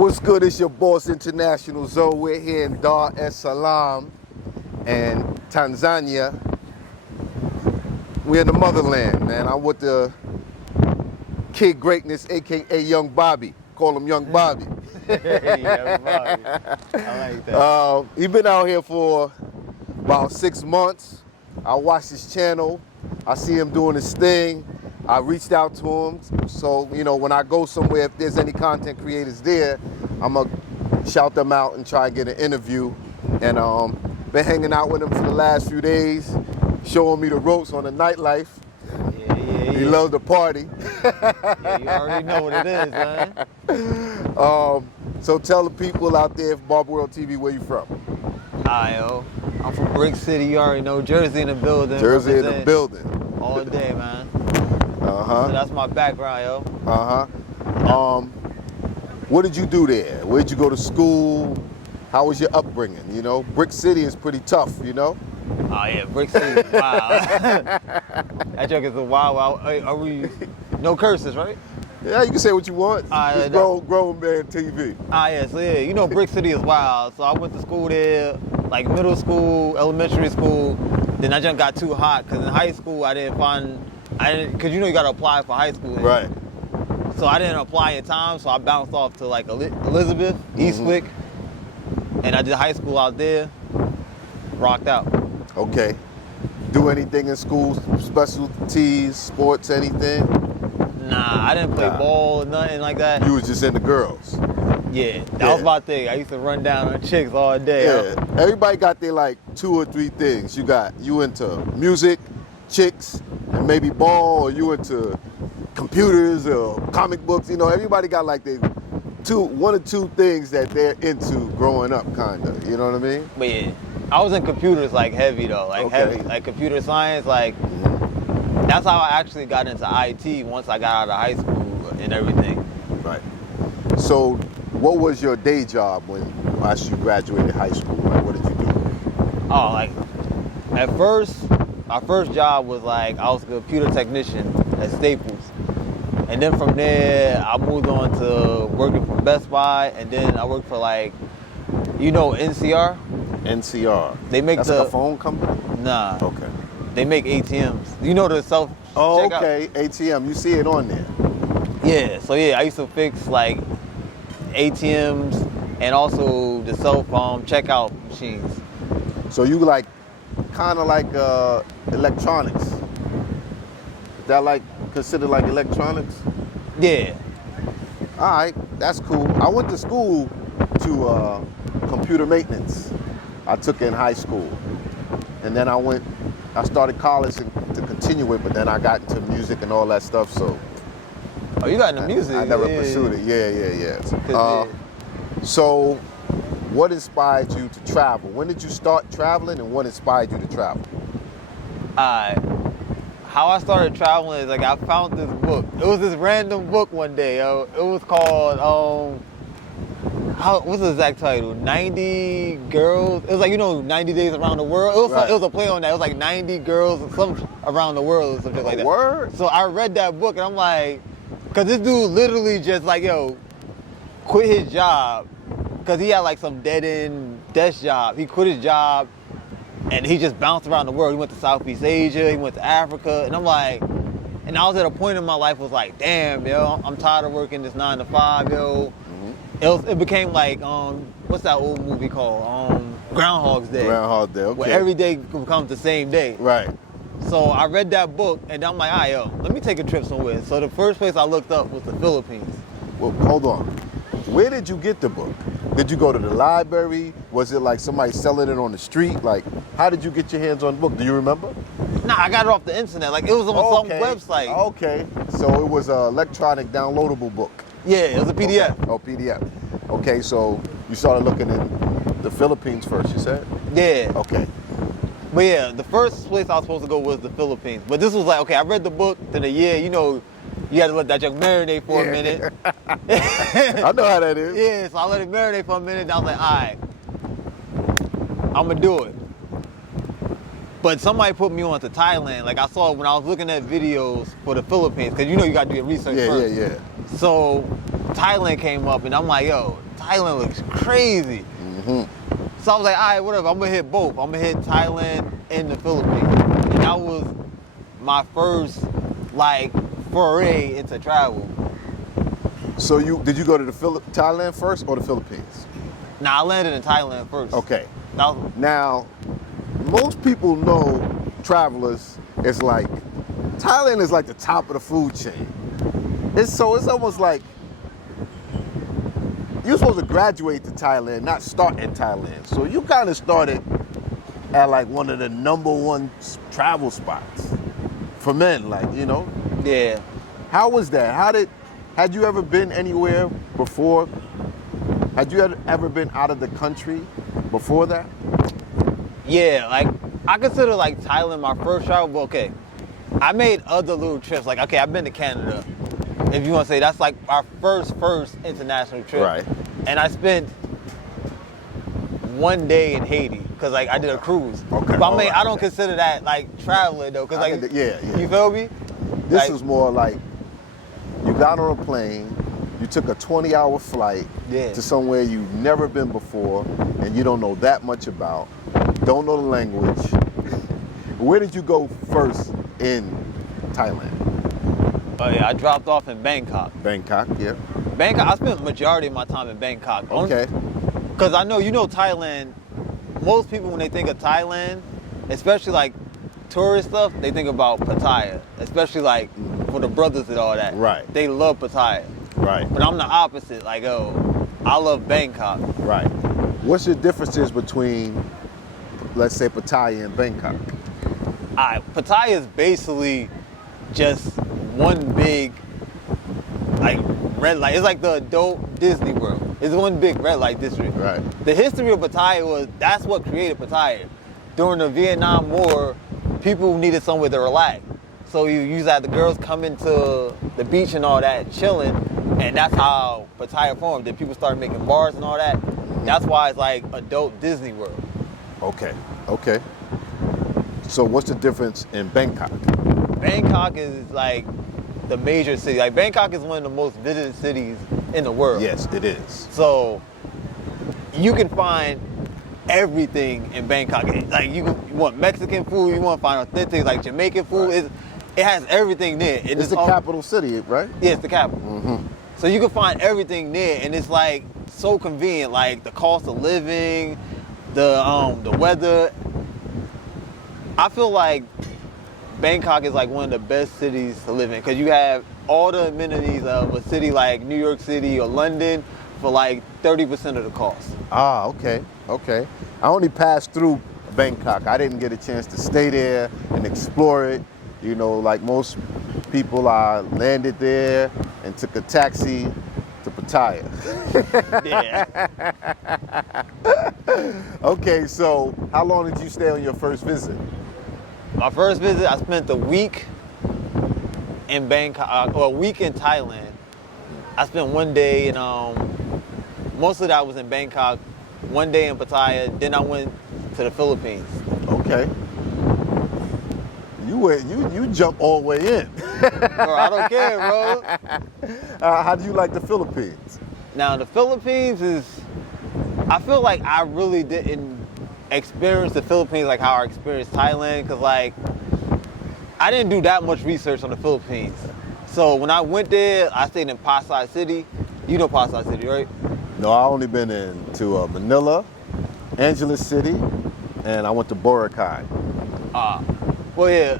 What's good? It's your boss International Zoe. We're here in Dar es Salaam and Tanzania. We're in the motherland, man. I'm with the Kid Greatness, aka Young Bobby. Call him Young Bobby. Hey, Young Bobby. I like that. He's been out here for about 6 months. I watched his channel. I see him doing his thing. I reached out to him. So, you know, when I go somewhere, if there's any content creators there, I'm going to shout them out and try and get an interview. And been hanging out with him for the last few days, showing me the ropes on the nightlife. Yeah. He loves to party. Yeah, you already know what it is, man. So tell the people out there, Barb World TV, where you from? Hi, yo. I'm from Brick City. You already know. Jersey in the building. Jersey in the building. All day, man. Uh-huh. So that's my background, yo. Uh-huh. What did you do there? Where'd you go to school? How was your upbringing? You know, Brick City is pretty tough, you know? Oh, yeah, Brick City is wild. That joke is a wild. Are we, no curses, right? Yeah, you can say what you want. It's grown man TV. Yeah, so yeah, you know Brick City is wild. So I went to school there, like middle school, elementary school. Then I just got too hot, because in high school because you know you got to apply for high school. Right. So I didn't apply in time, so I bounced off to like Elizabeth, Eastwick, and I did high school out there, rocked out. Okay. Do anything in school, specialties, sports, anything? Nah, I didn't play ball or nothing like that. You was just into girls? Yeah, that was my thing. I used to run down on chicks all day. Yeah, everybody got their like 2 or 3 things. You into music, chicks, and maybe ball, or you into computers or comic books. You know, everybody got like their 1 or 2 things that they're into growing up, kinda. You know what I mean? But yeah, I was in computers like heavy though, heavy, like computer science. Like that's how I actually got into IT once I got out of high school and everything. Right. So, what was your day job once you graduated high school? Like, what did you do? Oh, like at first, my first job was like I was a computer technician at Staples. And then from there, I moved on to working for Best Buy, and then I worked for like, you know, NCR? NCR. They make That's like a phone company? Nah. Okay. They make ATMs. You know the self checkout? Okay, ATM. You see it on there. Yeah, so yeah, I used to fix like ATMs and also the self checkout machines. So you like, kind of like electronics. Is that like considered like electronics? Yeah. All right, that's cool. I went to school to computer maintenance. I took it in high school. And then I started college to continue it, but then I got into music and all that stuff, so. Oh, you got into music? I never pursued it. Yeah. So, what inspired you to travel? When did you start traveling, and what inspired you to travel? How I started traveling is like I found this book. It was this random book one day. Yo. It was called what's the exact title? 90 Girls. It was like, you know, 90 Days Around the World. It was a play on that. It was like 90 girls around the world or something like that. Word? So I read that book and I'm like, because this dude literally just like, yo, quit his job because he had like some dead-end desk job. He quit his job and he just bounced around the world. He went to Southeast Asia, he went to Africa, and I'm like, and I was at a point in my life was like, damn, yo, I'm tired of working this 9 to 5, yo. It became like, what's that old movie called? Groundhog's Day. Groundhog's Day, okay. Where every day becomes the same day. Right. So I read that book, and I'm like, all right, yo, let me take a trip somewhere. So the first place I looked up was the Philippines. Well, hold on. Where did you get the book? Did you go to the library? Was it like somebody selling it on the street? Like, how did you get your hands on the book? Do you remember? Nah, I got it off the internet. Like, it was on some website. Okay, so it was an electronic downloadable book. Yeah, it was a PDF. Okay. Oh, PDF. Okay, so you started looking in the Philippines first, you said? Yeah. Okay. But yeah, the first place I was supposed to go was the Philippines. But this was like, okay, I read the book, then a year, you know, you had to let that junk marinate for a minute. I know how that is. Yeah, so I let it marinate for a minute, and I was like, all right, I'm going to do it. But somebody put me on to Thailand. Like I saw it when I was looking at videos for the Philippines, because you know you got to do your research first. Yeah. So Thailand came up, and I'm like, yo, Thailand looks crazy. So I was like, all right, whatever. I'm gonna hit both. I'm gonna hit Thailand and the Philippines, and that was my first like foray into travel. So did you go to the Thailand first or the Philippines? Now I landed in Thailand first. Okay. Now, Now, most people know travelers. It's like Thailand is like the top of the food chain. It's almost like you're supposed to graduate to Thailand, not start in Thailand. So you kind of started at like one of the #1 travel spots for men, like, you know. yeah. How was that? Had you ever been anywhere before? Had you ever been out of the country before that? Yeah, like I consider like Thailand my first travel, but okay. I made other little trips. Like, okay, I've been to Canada. If you want to say that's like our first international trip. Right. And I spent 1 day in Haiti because like I did a cruise. Okay. But I mean, I don't consider that like traveling though, because like yeah. you feel me? This Like, is more like you got on a plane, you took a 20-hour flight Yeah. to somewhere you've never been before, and you don't know that much about, don't know the language. Where did you go first in Thailand? Oh yeah, I dropped off in Bangkok. Bangkok, yeah. Bangkok, I spent the majority of my time in Bangkok. Okay. Because I know, Thailand, most people when they think of Thailand, especially like tourist stuff, they think about Pattaya. Especially like for the brothers and all that. Right. They love Pattaya. Right. But I'm the opposite. Like, I love Bangkok. Right. What's the differences between, let's say, Pattaya and Bangkok? Pattaya is basically just one big, like, red light. It's like the adult Disney World. It's one big red light district. Right. The history of Pattaya that's what created Pattaya. During the Vietnam War, people needed somewhere to relax. So you used to have the girls come into the beach and all that, chilling, and that's how Pattaya formed. Then people started making bars and all that. That's why it's like adult Disney World. Okay. So what's the difference in Bangkok? Bangkok is like the major city. Like Bangkok is one of the most visited cities in the world. Yes, it is. So you can find everything in Bangkok. Like you want Mexican food, you want to find authentic like Jamaican food. Right. It has everything there. It's the capital city, right? Yeah, it's the capital. So you can find everything there, and it's like so convenient. Like the cost of living, the weather. I feel like Bangkok is like one of the best cities to live in because you have all the amenities of a city like New York City or London for like 30% of the cost. Ah, okay. I only passed through Bangkok. I didn't get a chance to stay there and explore it. You know, like most people, I landed there and took a taxi to Pattaya. Yeah. Okay, so how long did you stay on your first visit? My first visit, I spent a week in Bangkok, or a week in Thailand. I spent 1 day in, most of that was in Bangkok, 1 day in Pattaya, then I went to the Philippines. Okay. You jump all the way in. Bro, I don't care, bro. How do you like the Philippines? Now, the Philippines I feel like I really didn't experience the Philippines like how I experienced Thailand, because like, I didn't do that much research on the Philippines. So when I went there, I stayed in Pasay City. You know Pasay City, right? No, I only been into Manila, Angeles City, and I went to Boracay. Well, yeah,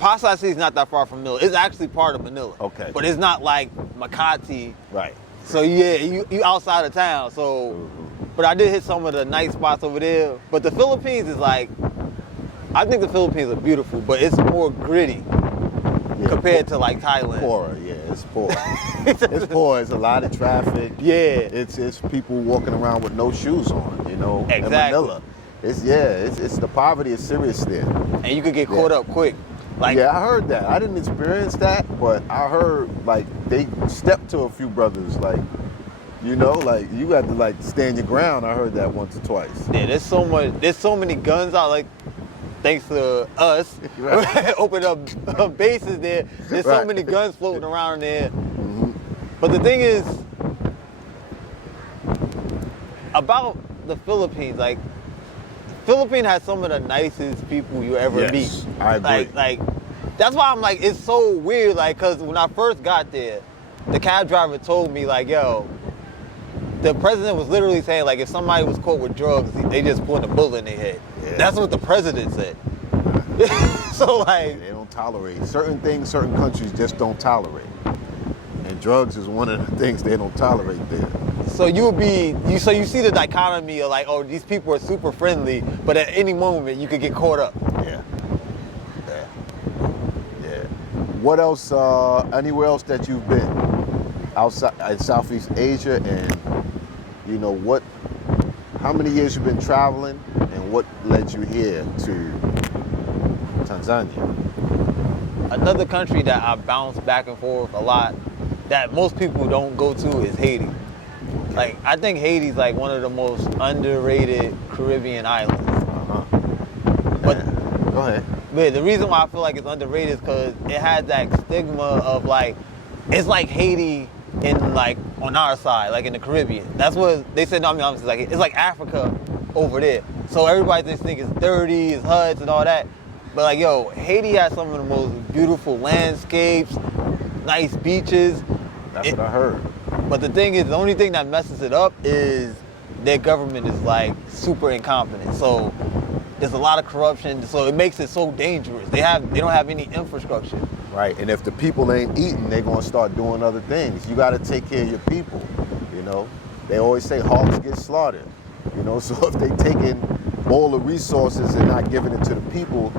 Pasay City is not that far from Manila. It's actually part of Manila. Okay. But it's not like Makati. Right. So yeah, you outside of town. So, but I did hit some of the nice spots over there. But the Philippines is like, I think the Philippines are beautiful, but it's more gritty compared to like Thailand. Poorer, yeah, it's poor. It's poor. It's a lot of traffic. Yeah. It's people walking around with no shoes on, you know. Exactly. In Manila. It's the poverty is serious there. And you could get caught up quick. Like, yeah, I heard that. I didn't experience that, but I heard like they stepped to a few brothers, like, you know, like you had to like stand your ground. I heard that once or twice. Yeah, there's so many guns out. Like, thanks to us, open up bases there. There's so many guns floating around there. But the thing is, about the Philippines, like, Philippines has some of the nicest people you ever meet. I agree. Like, that's why I'm like, it's so weird, like, cause when I first got there, the cab driver told me, like, yo, the president was literally saying, like, if somebody was caught with drugs, they just put a bullet in their head. Yeah. That's what the president said. So, like, they don't tolerate certain things. Certain countries just don't tolerate, and drugs is one of the things they don't tolerate there. So you see the dichotomy of like, oh, these people are super friendly, but at any moment you could get caught up. Yeah. What else? Anywhere else that you've been outside in Southeast Asia, and you know what? How many years you've been traveling, and what led you here to Tanzania? Another country that I bounce back and forth a lot, that most people don't go to, is Haiti. Like, I think Haiti's like one of the most underrated Caribbean islands. But go ahead. But the reason why I feel like it's underrated is because it has that stigma of like, it's like Haiti in like on our side, like in the Caribbean. That's what they said. No, I mean, obviously, like it's like Africa over there. So everybody just think it's dirty, it's huts and all that. But like, yo, Haiti has some of the most beautiful landscapes, nice beaches. That's what I heard. But the thing is, the only thing that messes it up is their government is like super incompetent. So there's a lot of corruption. So it makes it so dangerous. They don't have any infrastructure. Right, and if the people ain't eating, they're gonna start doing other things. You gotta take care of your people, you know? They always say hogs get slaughtered, you know? So if they taking all the resources and not giving it to the people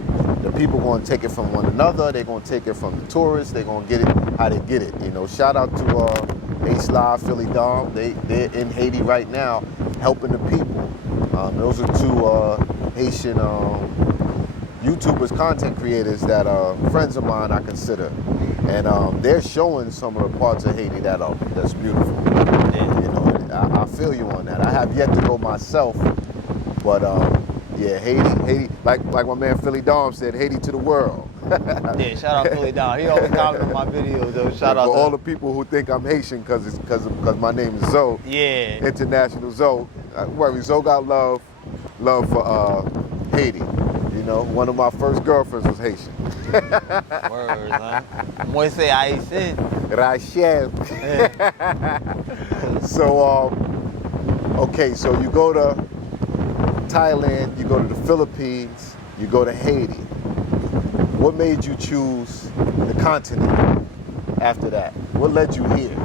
gonna take it from one another, they're gonna take it from the tourists, they're gonna get it how they get it, you know? Shout out to Salaam, Philly Dom. They're in Haiti right now helping the people. Those are two Haitian YouTubers, content creators that are friends of mine, I consider. And they're showing some of the parts of Haiti that's beautiful. And, you know, I feel you on that. I have yet to go myself, but yeah, Haiti, like my man Philly Dom said, Haiti to the world. Yeah, shout out Philly Dom. He always comment on my videos, though. Shout out for all the people who think I'm Haitian because my name is Zoe. Yeah. International Zoe. Zoe got love for Haiti. You know, one of my first girlfriends was Haitian. Words, huh? Moi say Haitian. Rachel. So, okay, so you go to Thailand, you go to the Philippines, you go to Haiti. What made you choose the continent after that? What led you here?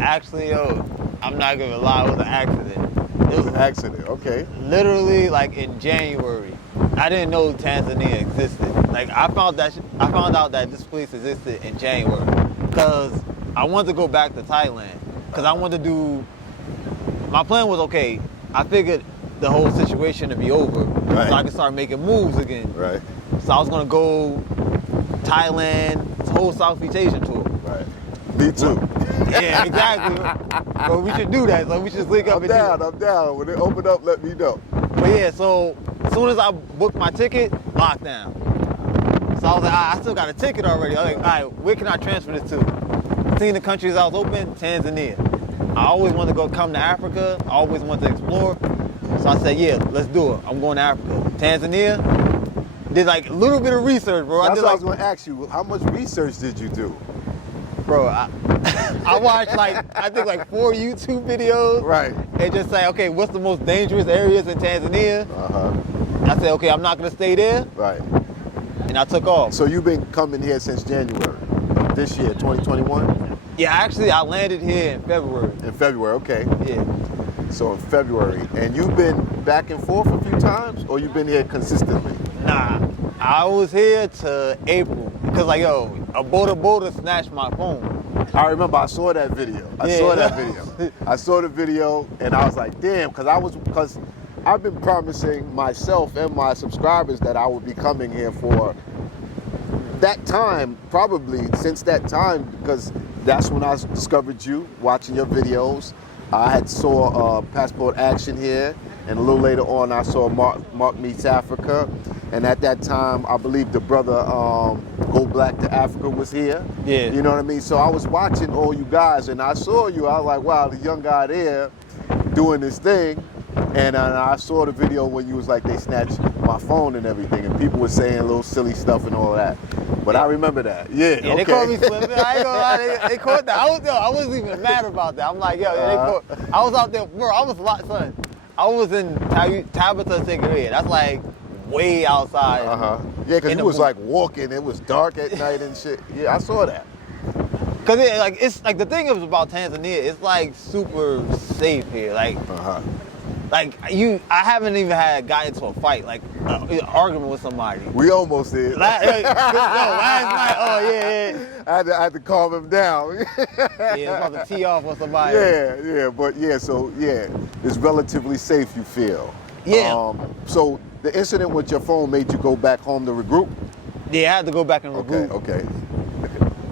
Actually, yo, I'm not gonna lie, it was an accident. It was an accident, okay. Literally, like in January, I didn't know Tanzania existed. Like I found out that this place existed in January because I wanted to go back to Thailand because I wanted to do. My plan was okay. I figured the whole situation to be over, right, so I could start making moves again. Right. So I was gonna go Thailand, this whole Southeast Asian tour. Right. Me too. Yeah, exactly. But we should do that. So we should link up. I'm down. When it open up, let me know. But yeah, so as soon as I booked my ticket, lockdown. So I was like, I still got a ticket already. I was like, all right, where can I transfer this to? Seeing the countries I was open, Tanzania. I always wanted to come to Africa. I always wanted to explore. So I said, yeah, let's do it. I'm going to Africa. Tanzania, did like a little bit of research, bro. That's what I was going to ask you. How much research did you do? Bro, I watched I think 4 YouTube videos. Right. And just say, okay, what's the most dangerous areas in Tanzania? I said, okay, I'm not going to stay there. Right. And I took off. So you've been coming here since January of this year, 2021? Yeah, actually, I landed here in February. In February, okay. Yeah. So in February. And you've been back and forth a few times, or you've been here consistently? Nah, I was here to April. Because, a boda snatched my phone. I remember I saw that video. I saw the video, and I was like, damn, because I've been promising myself and my subscribers that I would be coming here for that time, probably since that time, because that's when I discovered you, watching your videos. I had saw Passport Action here, and a little later on I saw Mark Meets Africa. And at that time, I believe the brother Go Black to Africa was here. Yeah. You know what I mean? So I was watching all you guys, and I saw you. I was like, wow, the young guy there doing this thing. And I saw the video when you was like, they snatched my phone and everything, and people were saying little silly stuff and all that. But I remember that. Yeah, Yeah, okay. they called me slipping. I ain't gonna lie, they caught that. I wasn't even mad about that. I'm like, yo, I was out there, bro. I was son. I was in Tabitha Cigarette. That's like way outside. Yeah, because you was like walking. It was dark at night and shit. Yeah, I saw that. Cause it's like the thing is about Tanzania, it's like super safe here. Like, like I haven't even got into a fight, like an argument with somebody. We almost did. Last night, oh yeah. I had to calm him down. Yeah, about to tee off with somebody. Yeah, but so it's relatively safe, you feel. Yeah. So the incident with your phone made you go back home to regroup? Yeah, I had to go back and regroup. Okay.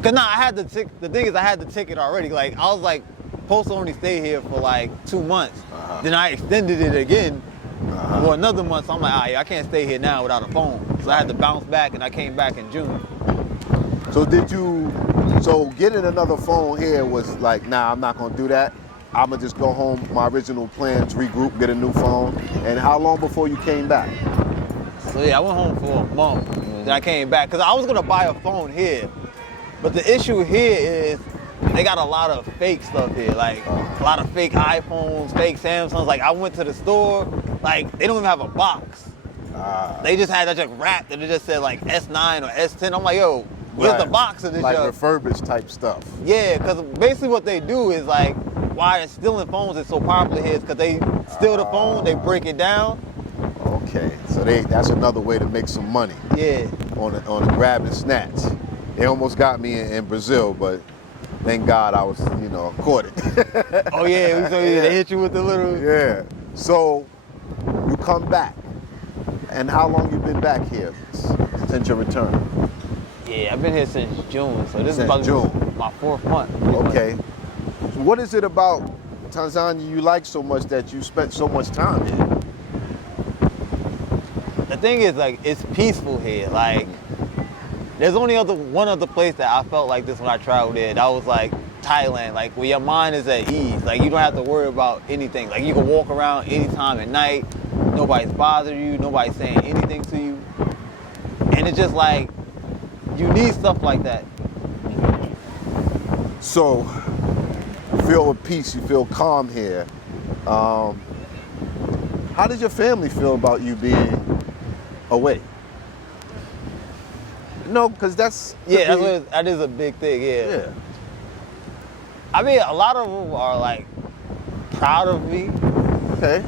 Cause I had the thing is I had the ticket already. Like I was like supposed to only stay here for like 2 months. Then I extended it again for another month. So I'm like, I can't stay here now without a phone. So I had to bounce back, and I came back in June. So so getting another phone here was like, nah, I'm not gonna do that. I'm gonna just go home, my original plans, regroup, get a new phone. And how long before you came back? So yeah, I went home for a month. Then I came back, cause I was gonna buy a phone here. But the issue here is they got a lot of fake stuff here, like a lot of fake iPhones, fake Samsungs. Like I went to the store, like they don't even have a box. They just had that just wrapped and it just said like S9 or S10. I'm like, yo, where's the box of this? Like refurbished type stuff. Yeah, because basically what they do is like, why stealing phones is so popular here is because they steal the phone, they break it down. Okay, so that's another way to make some money. Yeah. On a grab and snatch. They almost got me in Brazil, but thank God I was, caught it. Oh yeah, so they hit you with the little... Yeah. So you come back, and how long you been back here since your return? Yeah, I've been here since June, so this is about my 4th month. Okay. What is it about Tanzania you like so much that you spent so much time here? The thing is, like, it's peaceful here. Like, there's only one other place that I felt like this when I traveled there. That was like Thailand, like where your mind is at ease. Like you don't have to worry about anything. Like you can walk around anytime at night. Nobody's bothering you. Nobody's saying anything to you. And it's just like, you need stuff like that. So, you feel at peace, you feel calm here. How did your family feel about you being away? No, because that is a big thing. Yeah. I mean, a lot of them are like proud of me. Okay.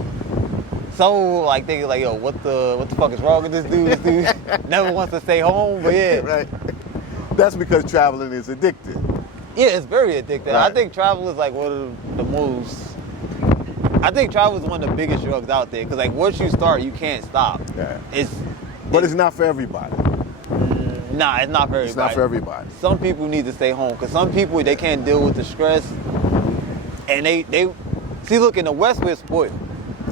Some like thinking like, yo, what the fuck is wrong with this dude? This dude never wants to stay home. But yeah, right. That's because traveling is addictive. Yeah, it's very addictive. Right. I think travel is like one of the most. I think travel is one of the biggest drugs out there because like once you start, you can't stop. Yeah. But it's not for everybody. Nah, it's not for everybody. It's not for everybody. Some people need to stay home because some people, they can't deal with the stress. And they see, look, in the West, we're spoiled.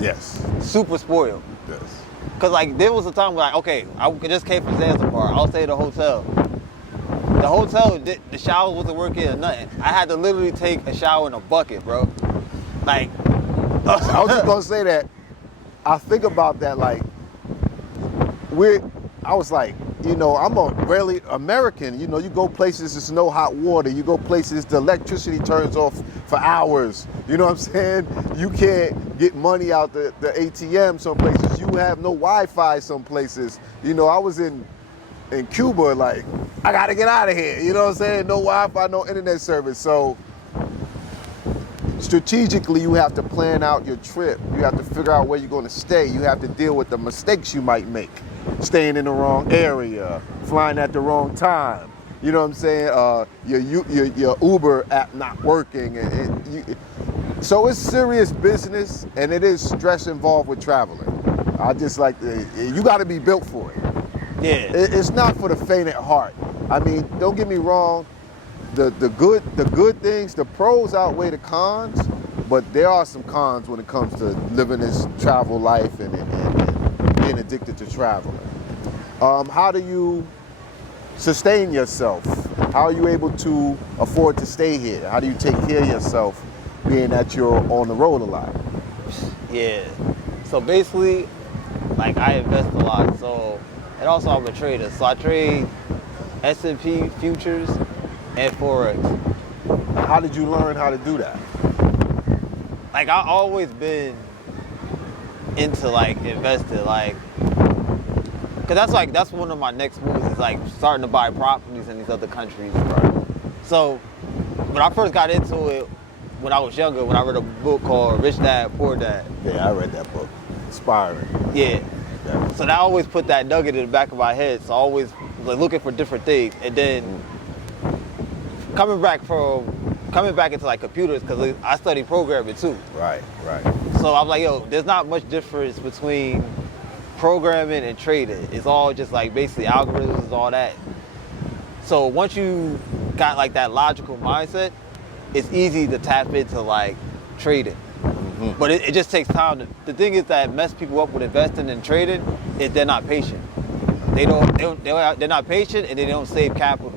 Yes. Super spoiled. Yes. Because, like, there was a time where, like, okay, I just came from Zanzibar. I'll stay at a hotel. The hotel, the showers wasn't working or nothing. I had to literally take a shower in a bucket, bro. Like. I was just going to say that. I think about that, like, I was like, I'm a really American. You go places, there's no hot water. You go places, the electricity turns off for hours. You know what I'm saying? You can't get money out the ATM some places. You have no Wi-Fi some places. I was in Cuba, like, I got to get out of here. You know what I'm saying? No Wi-Fi, no internet service. So strategically, you have to plan out your trip. You have to figure out where you're going to stay. You have to deal with the mistakes you might make. Staying in the wrong area, flying at the wrong time. You know what I'm saying? Your Uber app not working. So it's serious business, and it is stress involved with traveling. I just like you got to be built for it. Yeah. It's not for the faint at heart. I mean, don't get me wrong. The good things, the pros outweigh the cons, but there are some cons when it comes to living this travel life and being addicted to traveling. How do you sustain yourself? How are you able to afford to stay here? How do you take care of yourself being that you're on the road a lot? Yeah. So basically, like I invest a lot. So, and also I'm a trader. So I trade S&P futures and Forex. Now, how did you learn how to do that? Like I always been into like investing, like, cause that's one of my next moves is like starting to buy properties in these other countries. Right. So when I first got into it, when I was younger, when I read a book called Rich Dad Poor Dad. Yeah, I read that book. Inspiring. Yeah. Yeah. So that always put that nugget in the back of my head. So I always like looking for different things, and then coming back into like computers, because I study programming too. Right. So I'm like, yo, there's not much difference between programming and trading. It's all just like basically algorithms and all that. So once you got like that logical mindset, it's easy to tap into like trading. Mm-hmm. But it just takes time. The thing is that mess people up with investing and trading is they're not patient. They're not patient, and they don't save capital.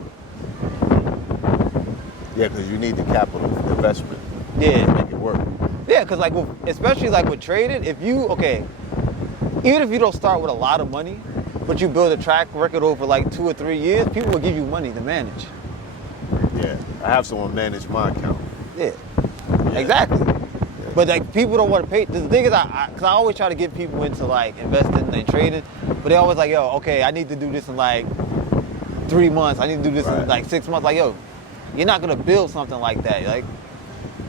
Yeah, because you need the capital investment. Yeah. To make it work. Yeah, because like especially like with trading, even if you don't start with a lot of money, but you build a track record over like 2 or 3 years, people will give you money to manage. Yeah, I have someone manage my account. Yeah. Exactly. Yeah. But like people don't want to pay. The thing is, because I always try to get people into like investing and trading, but they always like, yo, okay, I need to do this in like 3 months. I need to do this in like 6 months. Like, yo, you're not gonna build something like that. Like,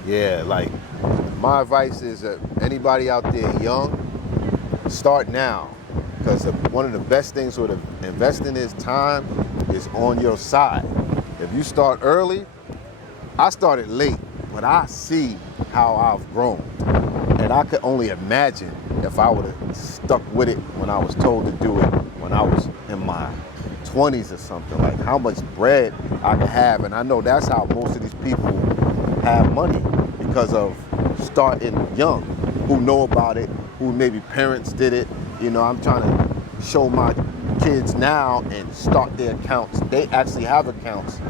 yeah, like my advice is that anybody out there young, start now, because one of the best things with investing is time is on your side. If you start early, I started late, but I see how I've grown. And I could only imagine if I would have stuck with it when I was told to do it when I was in my 20s or something, like how much bread I could have. And I know that's how most of these people have money, because of starting young, who know about it, who maybe parents did it. You know, I'm trying to show my kids now and start their accounts. They actually have accounts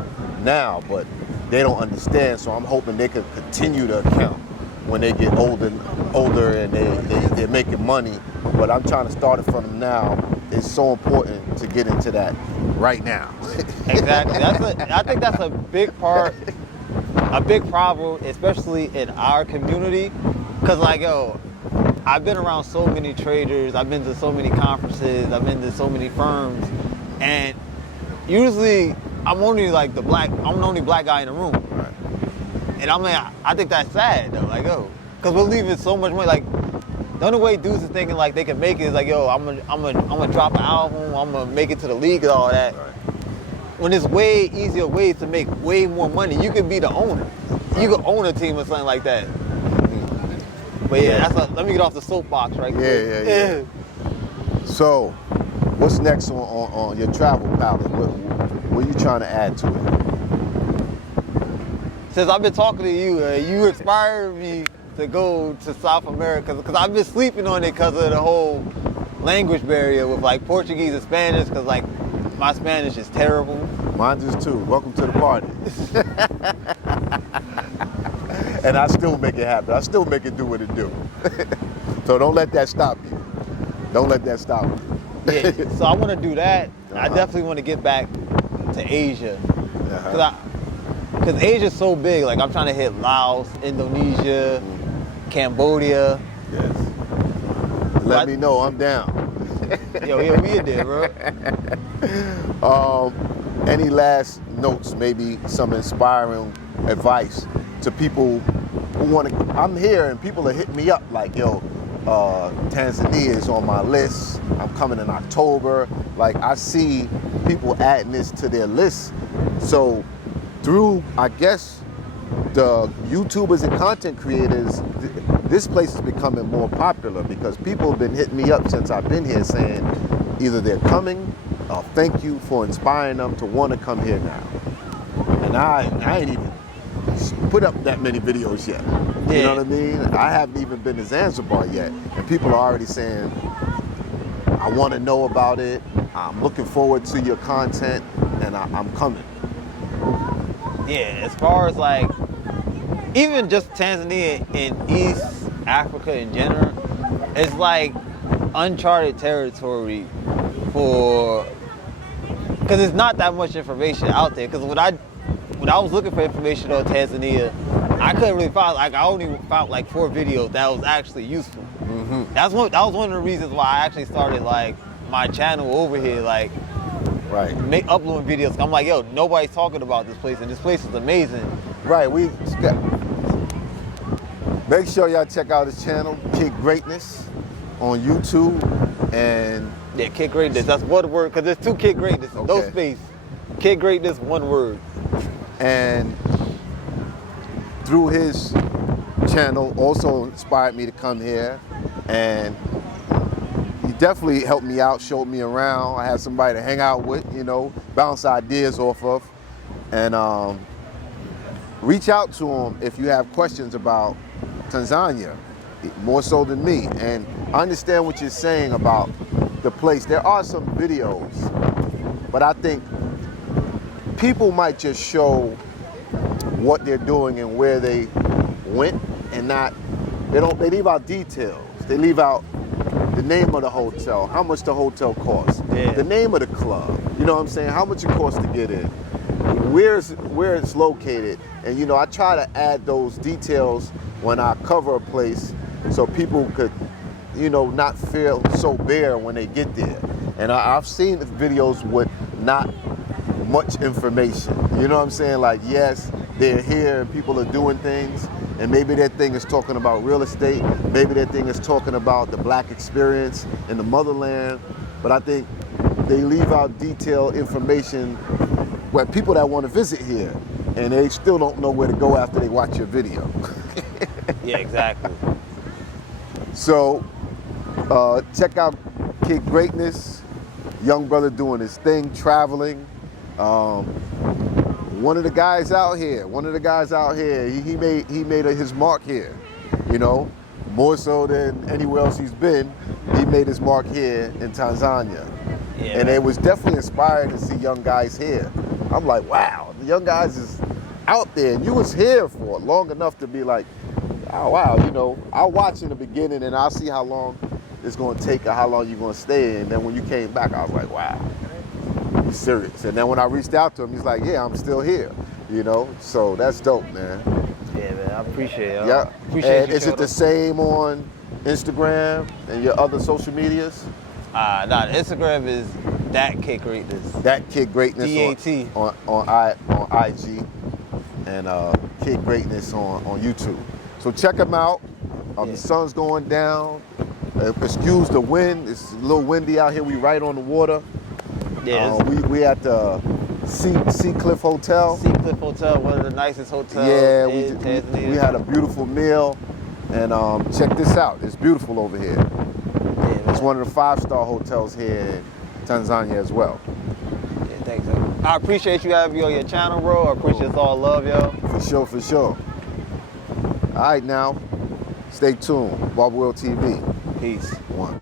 now, but they don't understand. So I'm hoping they can continue to account when they get older and they're making money. But I'm trying to start it from them now. It's so important to get into that right now. Exactly. I think that's a big part, a big problem, especially in our community. Cause like, yo, I've been around so many traders, I've been to so many conferences, I've been to so many firms, and usually I'm the only black guy in the room. Right. And I'm like, I think that's sad though, like, yo, cause we're leaving so much money. Like, the only way dudes is thinking like they can make it is like, yo, I'm gonna drop an album, I'm gonna make it to the league and all that. Right. When there's way easier ways to make way more money, you could be the owner. You could own a team or something like that. But yeah, let me get off the soapbox right quick. Yeah. So, what's next on your travel palette? What are you trying to add to it? Since I've been talking to you, you inspired me to go to South America, because I've been sleeping on it because of the whole language barrier with like Portuguese and Spanish, because like my Spanish is terrible. Mine is too. Welcome to the party. And I still make it happen. I still make it do what it do. So don't let that stop you. Don't let that stop you. Yeah, so I want to do that. I definitely want to get back to Asia. Because Asia's so big. Like, I'm trying to hit Laos, Indonesia, Cambodia. Yes. Let me know. I'm down. Yo, yeah, we in there, bro. Any last notes, maybe some inspiring advice to people who want to? I'm here and people are hitting me up like, yo, Tanzania is on my list. I'm coming in October. Like, I see people adding this to their list. So through, I guess, the YouTubers and content creators, this place is becoming more popular because people have been hitting me up since I've been here saying either they're coming or thank you for inspiring them to want to come here now. And I ain't even put up that many videos yet. Yeah. You know what I mean? I haven't even been to Zanzibar yet. And people are already saying, I want to know about it. I'm looking forward to your content. And and I'm coming. Yeah, as far as like, even just Tanzania and East Africa in general, it's like uncharted territory for, because it's not that much information out there. Because when I was looking for information on Tanzania, I couldn't really find, like, I only found like 4 videos that was actually useful. Mm-hmm. That was one of the reasons why I actually started like my channel over here, like Right. uploading videos. I'm like, yo, nobody's talking about this place, and this place is amazing. Right. Make sure y'all check out his channel, Kid Greatness, on YouTube, and Yeah, Kid Greatness. That's one word, because there's 2 Kid Greatness, no Okay. space. Kid Greatness, one word. and through his channel also inspired me to come here, and he definitely helped me out, showed me around. I had somebody to hang out with, you know, bounce ideas off of, and reach out to him if you have questions about Tanzania, more so than me. And I understand what you're saying about the place. There are some videos, but I think people might just show what they're doing and where they went, and they leave out details. They leave out the name of the hotel, how much the hotel costs, the name of the club, you know what I'm saying, how much it costs to get in, where it's located. And you know, I try to add those details when I cover a place so people could, you know, not feel so bare when they get there. And I've seen videos with not much information, you know what I'm saying? Like, yes, they're here and people are doing things, and maybe that thing is talking about real estate, maybe that thing is talking about the black experience in the motherland, but I think they leave out detailed information where people that want to visit here, and they still don't know where to go after they watch your video. Yeah, exactly. So check out Kid Greatness, young brother doing his thing, traveling. One of the guys out here, he made his mark here, you know, more so than anywhere else he's been. He made his mark here in Tanzania. Yeah, And it was definitely inspiring to see young guys here. I'm like, wow, the young guys is out there, and you was here for long enough to be like, oh wow, you know, I'll watch in the beginning and I'll see how long it's gonna take or how long you're gonna stay. And then when you came back, I was like, wow, he's serious. And then when I reached out to him, he's like, yeah, I'm still here, you know? So that's dope, man. Yeah, man, I appreciate it. Yeah. Appreciate And you is it the same on Instagram and your other social medias? Nah, the Instagram is That Kid Greatness. That Kid Greatness DAT. on IG, and Kid Greatness on YouTube. So check them out. The sun's going down. Excuse the wind. It's a little windy out here. We right on the water. Yeah. We at the Sea Cliff Hotel. Sea Cliff Hotel, one of the nicest hotels in Tanzania. We had a beautiful meal, and check this out. It's beautiful over here. Yeah, It's one of the 5-star hotels here in Tanzania as well. Yeah, thanks. I appreciate you having me on your channel, bro. I appreciate all love, yo. For sure. All right, now, stay tuned. Barber World TV. Peace. 1.